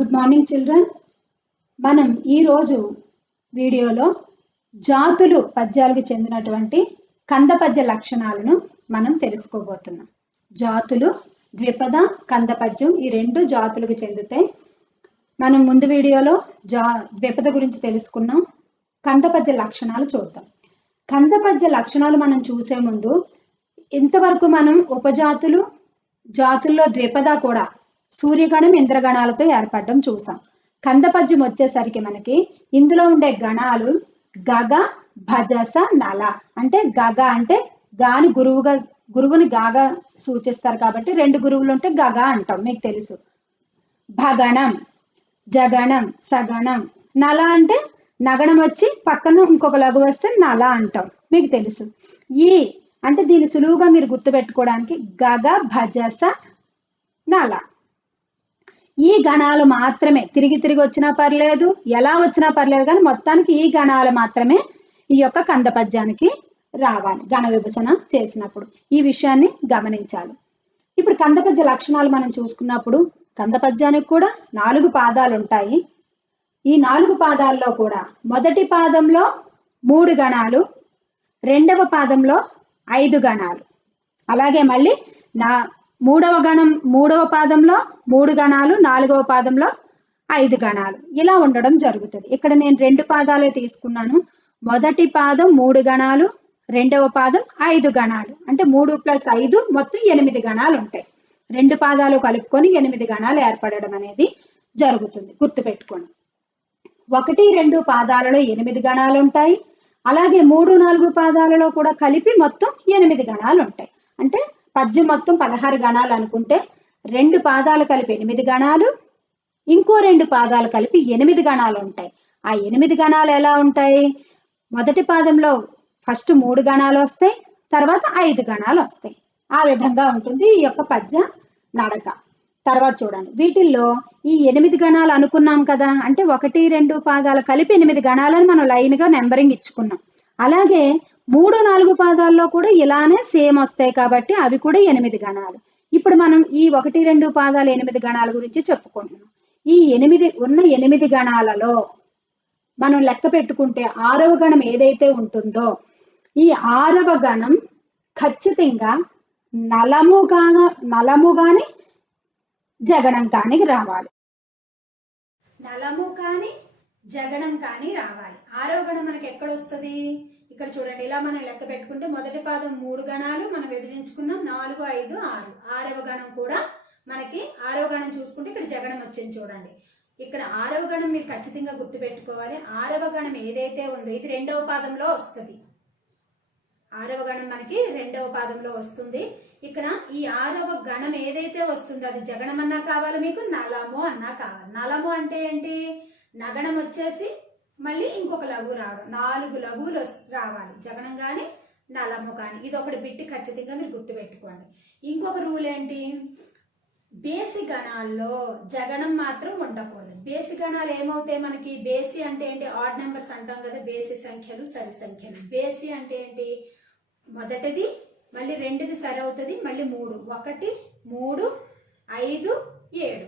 Good morning children. మనం ఈరోజు వీడియోలో జాతులు పద్యాలకు చెందినటువంటి కందపద్య లక్షణాలను మనం తెలుసుకోబోతున్నాం. జాతులు ద్విపద కందపద్యం ఈ రెండు జాతులకు చెందుతాయి. మనం ముందు వీడియోలో ద్విపద గురించి తెలుసుకున్నాం. కందపద్య లక్షణాలు చూద్దాం. కందపద్య లక్షణాలు మనం చూసే ముందు ఇంతవరకు మనం ఉపజాతులు జాతుల్లో ద్విపద కూడా సూర్యగణం ఇంద్రగణాలతో ఏర్పడడం చూసాం. కందపద్యం వచ్చేసరికి మనకి ఇందులో ఉండే గణాలు గగ భజస నల. అంటే గగ అంటే గాని గురువుని గాగా సూచిస్తారు కాబట్టి రెండు గురువులు ఉంటే గగ అంటాం, మీకు తెలుసు. భగణం, జగణం, సగణం. నల అంటే నగణం వచ్చి పక్కన ఇంకొక లఘు వస్తే నల అంటాం, మీకు తెలుసు. ఈ అంటే దీన్ని సులువుగా మీరు గుర్తుపెట్టుకోవడానికి గగ భజస నల. ఈ గణాలు మాత్రమే తిరిగి వచ్చినా పర్లేదు, ఎలా వచ్చినా పర్లేదు, కానీ మొత్తానికి ఈ గణాలు మాత్రమే ఈ యొక్క కందపద్యానికి రావాలి గణ విభజన చేసినప్పుడు. ఈ విషయాన్ని గమనించాలి. ఇప్పుడు కందపద్య లక్షణాలు మనం చూసుకున్నప్పుడు కందపద్యానికి కూడా 4 పాదాలు ఉంటాయి. ఈ 4 పాదాల్లో కూడా మొదటి పాదంలో 3 గణాలు, రెండవ పాదంలో 5 గణాలు, అలాగే మళ్ళీ మూడవ పాదంలో 3 గణాలు, 4వ పాదంలో 5 గణాలు, ఇలా ఉండడం జరుగుతుంది. ఇక్కడ నేను 2 పాదాలే తీసుకున్నాను. మొదటి పాదం 3 గణాలు, రెండవ పాదం 5 గణాలు, అంటే 3 + 5 మొత్తం 8 గణాలు ఉంటాయి. 2 పాదాలు కలుపుకొని 8 గణాలు ఏర్పడడం అనేది జరుగుతుంది, గుర్తుపెట్టుకోండి. 1, 2 పాదాలలో 8 గణాలు ఉంటాయి. అలాగే 3, 4 పాదాలలో కూడా కలిపి మొత్తం 8 గణాలు ఉంటాయి. అంటే పద్యం మొత్తం 16 గణాలు అనుకుంటే 2 పాదాలు కలిపి 8 గణాలు, ఇంకో 2 పాదాలు కలిపి 8 గణాలు ఉంటాయి. ఆ 8 గణాలు ఎలా ఉంటాయి? మొదటి పాదంలో ఫస్ట్ 3 గణాలు వస్తాయి, తర్వాత 5 గణాలు వస్తాయి. ఆ విధంగా ఉంటుంది ఈ యొక్క పద్య నడక. తర్వాత చూడండి, వీటిల్లో ఈ 8 గణాలు అనుకున్నాం కదా, అంటే 1, 2 పాదాలు కలిపి 8 గణాలను మనం లైన్గా నెంబరింగ్ ఇచ్చుకున్నాం. అలాగే 3, 4 పాదాల్లో కూడా ఇలానే సేమ్ వస్తాయి కాబట్టి అవి కూడా 8 గణాలు. ఇప్పుడు మనం ఈ 1, 2 పాదాలు 8 గణాల గురించి చెప్పుకుంటున్నాం. ఈ 8 గణాలలో మనం లెక్క పెట్టుకుంటే 6వ గణం ఏదైతే ఉంటుందో ఈ 6వ గణం ఖచ్చితంగా నలము కానీ జగణం కానీ రావాలి. నలము కానీ జగణం కానీ రావాలి. 6వ గణం మనకి ఎక్కడ వస్తుంది? ఇక్కడ చూడండి, ఇలా మనం లెక్క పెట్టుకుంటే మొదటి పాదం 3 గణాలు మనం విభజించుకున్నాం, 4, 5, 6. 6వ గణం కూడా మనకి 6వ గణం చూసుకుంటే ఇక్కడ జగణం వచ్చింది చూడండి. ఇక్కడ 6వ గణం మీరు ఖచ్చితంగా గుర్తుపెట్టుకోవాలి. 6వ గణం ఏదైతే ఉందో ఇది 2వ పాదంలో వస్తుంది. 6వ గణం మనకి 2వ పాదంలో వస్తుంది. ఇక్కడ ఈ 6వ గణం ఏదైతే వస్తుందో అది జగణం అన్నా కావాలి మీకు, నలము అన్నా కావాలి. నలము అంటే ఏంటి? నగణం వచ్చేసి మళ్ళీ ఇంకొక లఘు రావడం, 4 లఘువులు రావాలి, జగణం కానీ నలము కానీ. ఇది ఒకటి బిట్టి ఖచ్చితంగా మీరు గుర్తుపెట్టుకోండి. ఇంకొక రూల్ ఏంటి? బేసి గణాల్లో జగణం మాత్రం ఉండకూడదు. బేసి గణాలు ఏమవుతాయి మనకి? బేసి అంటే ఏంటి? ఆడ్ నెంబర్స్ అంటాం కదా, బేసి సంఖ్యలు, సరి సంఖ్యలు. బేసి అంటే ఏంటి? మొదటిది మళ్ళీ రెండుది సరి అవుతుంది, మళ్ళీ 3, 1, 3, 5, 7.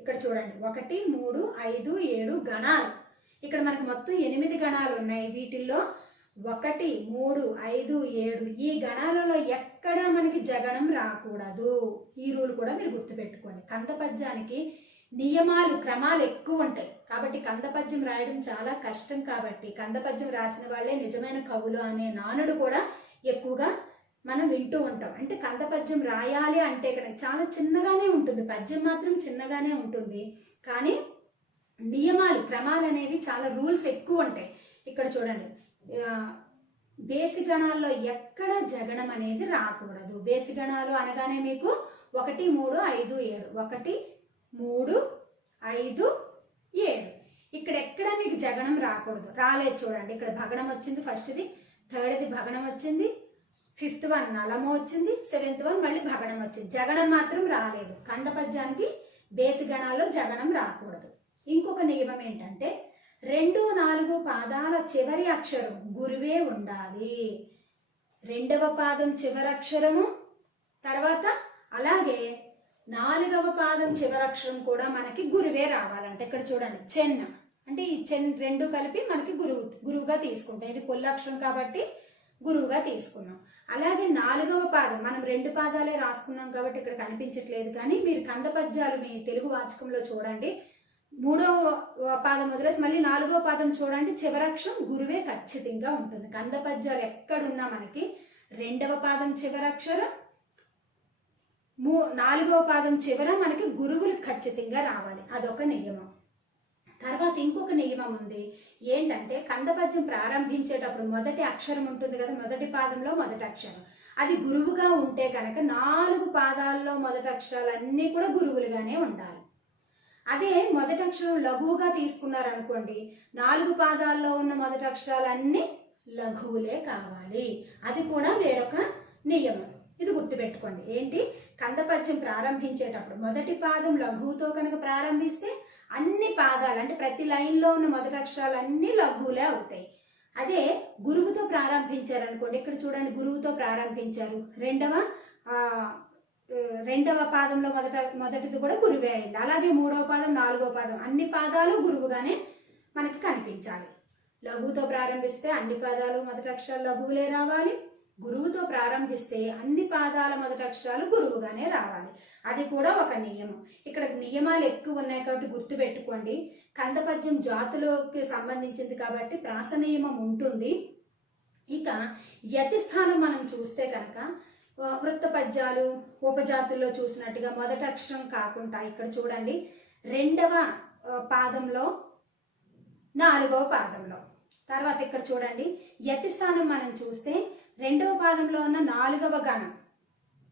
ఇక్కడ చూడండి, 1, 3, 5, 7 గణాలు. ఇక్కడ మనకు మొత్తం 8 గణాలు ఉన్నాయి. వీటిల్లో 1, 3, 5, 7 ఈ గణాలలో ఎక్కడా మనకి జగణం రాకూడదు. ఈ రూల్ కూడా మీరు గుర్తుపెట్టుకోండి. కందపద్యానికి నియమాలు, క్రమాలు ఎక్కువ ఉంటాయి కాబట్టి కందపద్యం రాయడం చాలా కష్టం. కాబట్టి కందపద్యం రాసిన వాళ్ళే నిజమైన కవులు అనే నానుడు కూడా ఎక్కువగా మనం వింటూ ఉంటాం. అంటే కందపద్యం రాయాలి అంటే కనుక చాలా చిన్నగానే ఉంటుంది, పద్యం మాత్రం చిన్నగానే ఉంటుంది, కానీ నియమాలు, క్రమాలు అనేవి చాలా రూల్స్ ఎక్కువ ఉంటాయి. ఇక్కడ చూడండి, బేసి గణాల్లో ఎక్కడ జగణం అనేది రాకూడదు. బేసి గణాలు అనగానే మీకు 1, 3, 5, 7, 1, 3, 5, 7. ఇక్కడ ఎక్కడ మీకు జగణం రాకూడదు. రాలేదు చూడండి, ఇక్కడ భగణం వచ్చింది, ఫస్ట్ది, థర్డ్ది భగణం వచ్చింది, 5th వన్ నలము వచ్చింది, 7th వన్ మళ్ళీ భగణం వచ్చింది. జగణం మాత్రం రాలేదు. కందపద్యానికి బేసి గణాల్లో జగణం రాకూడదు. ఇంకొక నియమం ఏంటంటే 2, 4 పాదాల చివరి అక్షరం గురువే ఉండాలి. 2వ పాదం చివరి అక్షరము, తర్వాత అలాగే నాలుగవ పాదం చివరక్షరం కూడా మనకి గురువే రావాలంటే ఇక్కడ చూడండి చెన్, అంటే ఈ చెన్ రెండు కలిపి మనకి గురువుగా తీసుకుంటాం. ఇది పొల్లక్షరం కాబట్టి గురువుగా తీసుకున్నాం. అలాగే నాలుగవ పాదం మనం రెండు పాదాలే రాసుకున్నాం కాబట్టి ఇక్కడ కనిపించట్లేదు, కానీ మీరు కంద పద్యాలు మీ తెలుగు వాచకంలో చూడండి, మూడవ పాదం వదిలేసి మళ్ళీ నాలుగవ పాదం చూడండి, చివరక్షరం గురువే ఖచ్చితంగా ఉంటుంది. కంద పద్యాలు ఎక్కడున్నా మనకి రెండవ పాదం చివరక్షరం, నాలుగవ పాదం చివర మనకి గురువులు ఖచ్చితంగా రావాలి. అదొక నియమం. తర్వాత ఇంకొక నియమం ఉంది ఏంటంటే కందపద్యం ప్రారంభించేటప్పుడు మొదటి అక్షరం ఉంటుంది కదా, మొదటి పాదంలో మొదటి అక్షరం అది గురువుగా ఉంటే కనుక 4 పాదాల్లో మొదటి అక్షరాలన్నీ కూడా గురువులుగానే ఉండాలి. అదే మొదటి అక్షరం లఘువుగా తీసుకున్నారనుకోండి, 4 పాదాల్లో ఉన్న మొదటి అక్షరాలన్నీ లఘువులే కావాలి. అది కూడా వేరొక నియమం. ఇది గుర్తుపెట్టుకోండి. ఏంటి, కందపద్యం ప్రారంభించేటప్పుడు మొదటి పాదం లఘువుతో కనుక ప్రారంభిస్తే అన్ని పాదాలు అంటే ప్రతి లైన్లో ఉన్న మొదటి అక్షరాలు అన్ని లఘువులే అవుతాయి. అదే గురువుతో ప్రారంభించారనుకోండి, ఇక్కడ చూడండి గురువుతో ప్రారంభించారు, రెండవ పాదంలో మొదటిది కూడా గురువే అయింది. అలాగే మూడవ పాదం నాలుగవ పాదం అన్ని పాదాలు గురువుగానే మనకి కనిపించాలి. లఘువుతో ప్రారంభిస్తే అన్ని పాదాలు మొదటి అక్షరాలు లఘువులే రావాలి, గురువుతో ప్రారంభిస్తే అన్ని పాదాల మొదటి అక్షరాలు గురువుగానే రావాలి. అది కూడా ఒక నియమం. ఇక్కడ నియమాలు ఎక్కువ ఉన్నాయి కాబట్టి గుర్తుపెట్టుకోండి. కందపద్యం జాతులోకి సంబంధించింది కాబట్టి ప్రాస నియమం ఉంటుంది. ఇక యతి స్థానం మనం చూస్తే కనుక వృత్త పద్యాలు ఉపజాతుల్లో చూసినట్టుగా మొదటి అక్షరం కాకుండా ఇక్కడ చూడండి రెండవ పాదంలో నాలుగవ పాదంలో, తర్వాత ఇక్కడ చూడండి యతి స్థానం మనం చూస్తే రెండవ పాదంలో ఉన్న 4వ గణం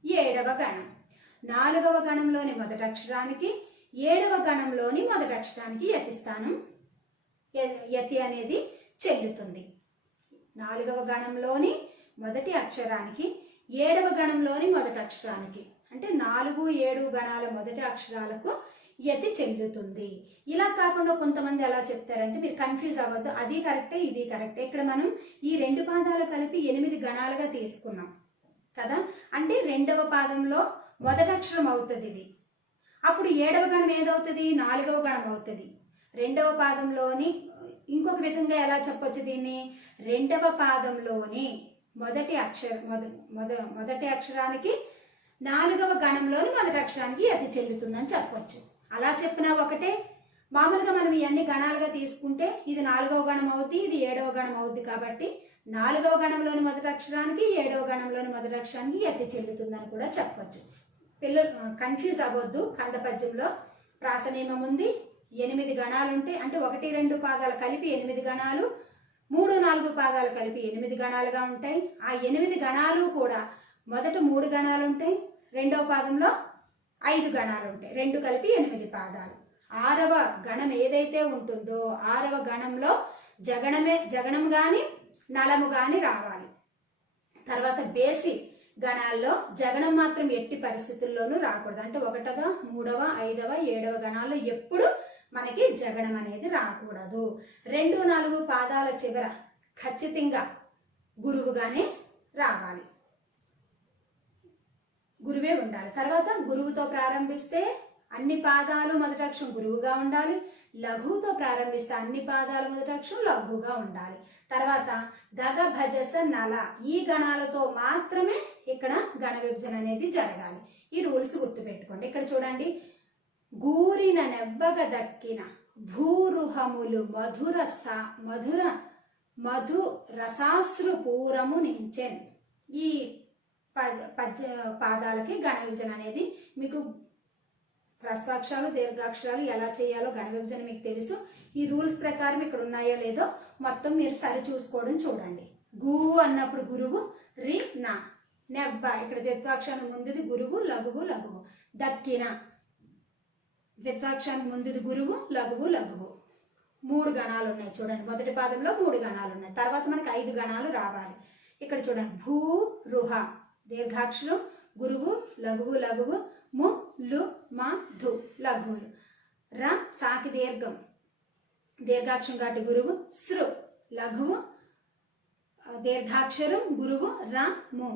7వ గణం, 4వ గణంలోని మొదటి అక్షరానికి 7వ గణంలోని మొదటి అక్షరానికి యతి స్థానం యతి అనేది చెల్లుతుంది. 4వ గణంలోని మొదటి అక్షరానికి 7వ గణంలోని మొదటి అక్షరానికి అంటే 4, 7 గణాల మొదటి అక్షరాలకు యతి చెల్లుతుంది. ఇలా కాకుండా కొంతమంది ఎలా చెప్తారంటే మీరు కన్ఫ్యూజ్ అవ్వద్దు, అది కరెక్టే ఇది కరెక్టే. ఇక్కడ మనం ఈ 2 పాదాలు కలిపి 8 గణాలుగా తీసుకున్నాం కదా, అంటే రెండవ పాదంలో మొదటి అక్షరం అవుతుంది ఇది. అప్పుడు 7వ గణం ఏదవుతుంది, 4వ గణం అవుతుంది. రెండవ పాదంలోని ఇంకొక విధంగా ఎలా చెప్పొచ్చు దీన్ని, రెండవ పాదంలోని మొదటి అక్షరానికి 4వ గణంలోని మొదటి అక్షరానికి యతి చెల్లుతుందని చెప్పొచ్చు. అలా చెప్పినా ఒకటే. మామూలుగా మనం ఇవన్నీ గణాలుగా తీసుకుంటే ఇది 4వ గణం అవుతుంది, ఇది 7వ గణం అవుతుంది. కాబట్టి 4వ గణంలోని మొదటి అక్షరానికి 7వ గణంలోని మొదటి అక్షరానికి యతి చెల్లుతుందని కూడా చెప్పొచ్చు. పిల్లలు కన్ఫ్యూజ్ అవ్వద్దు. కందపద్యంలో ప్రాస నియమం ఉంది. 8 గణాలు ఉంటాయి, అంటే 1, 2 పాదాలు కలిపి 8 గణాలు, 3, 4 పాదాలు కలిపి 8 గణాలుగా ఉంటాయి. ఆ 8 గణాలు కూడా మొదట 3 గణాలు ఉంటాయి, రెండవ పాదంలో 5 గణాలు ఉంటాయి, 2 కలిపి 8 పాదాలు. 6వ గణం ఏదైతే ఉంటుందో 6వ గణంలో జగణం కానీ నలము కానీ రావాలి. తర్వాత బేసి గణాల్లో జగణం మాత్రం ఎట్టి పరిస్థితుల్లోనూ రాకూడదు. అంటే 1వ, 3వ, 5వ, 7వ గణాల్లో ఎప్పుడు మనకి జగణం అనేది రాకూడదు. 2, 4 పాదాల చివర ఖచ్చితంగా గురువుగానే రావాలి, గురువే ఉండాలి. తర్వాత గురువుతో ప్రారంభిస్తే అన్ని పాదాలు మొదటి అక్షరం గురువుగా ఉండాలి, లఘువుతో ప్రారంభిస్తే అన్ని పాదాలు మొదటి అక్షరం లఘువుగా ఉండాలి. తర్వాత గగ భజస నల ఈ గణాలతో మాత్రమే ఇక్కడ గణ విభజన అనేది జరగాలి. ఈ రూల్స్ గుర్తుపెట్టుకోండి. ఇక్కడ చూడండి, గూరిన నెవ్వగ దక్కిన భూరుహములు మధు రసాశ్రు పూరము నించెన్. ఈ పాదాలకి గణ విభజన అనేది మీకు హ్రస్వాక్షరాలు దీర్ఘాక్షరాలు ఎలా చేయాలో గణ విభజన మీకు తెలుసు. ఈ రూల్స్ ప్రకారం ఇక్కడ ఉన్నాయో లేదో మొత్తం మీరు సరి చూసుకోవడం చూడండి. గు అన్నప్పుడు గురువు, రి నా, నెవ్వ ఇక్కడ ద్విత్వాక్షరానికి ముందుది గురువు, లఘువు లఘువు. దక్కిన ద్విత్వాక్షరానికి ముందుది గురువు, లఘువు లఘువు. 3 గణాలు ఉన్నాయి చూడండి. మొదటి పాదంలో 3 గణాలు ఉన్నాయి. తర్వాత మనకి 5 గణాలు రావాలి. ఇక్కడ చూడండి, భూ రుహ దీర్ఘాక్షరం, గురువు లఘువు లఘువు, ము లు మా ధు లఘువులు. ర సాకి దీర్ఘాక్షరం కాబట్టి గురువు, సృ లఘువు దీర్ఘాక్షరం గురువు, ర ము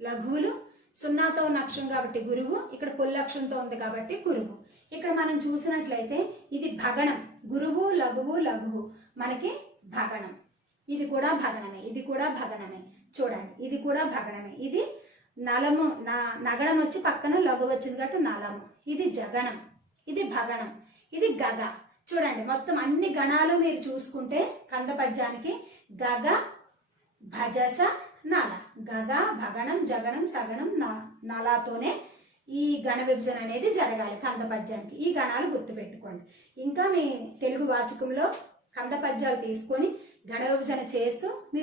లఘువులు. సున్నాతో ఉన్న అక్షరం కాబట్టి గురువు, ఇక్కడ పుల్లక్షరంతో ఉంది కాబట్టి గురువు. ఇక్కడ మనం చూసినట్లయితే ఇది భగణం, గురువు లఘువు లఘువు మనకి భగణం. ఇది కూడా భగణమే, ఇది కూడా భగణమే. చూడండి ఇది కూడా భగణమే. ఇది నలము, నగడం వచ్చి పక్కన లఘు వచ్చింది కాబట్టి నలము. ఇది జగణం, ఇది భగణం, ఇది గగ. చూడండి మొత్తం అన్ని గణాలు మీరు చూసుకుంటే కంద పద్యానికి గగ భజస నల, గగ భగణం జగణం సగణం నలతోనే ఈ గణ విభజన అనేది జరగాలి కంద పద్యానికి. ఈ గణాలు గుర్తుపెట్టుకోండి. ఇంకా మీ తెలుగు వాచకంలో కంద పద్యాలు తీసుకొని గణ విభజన చేస్తూ మీరు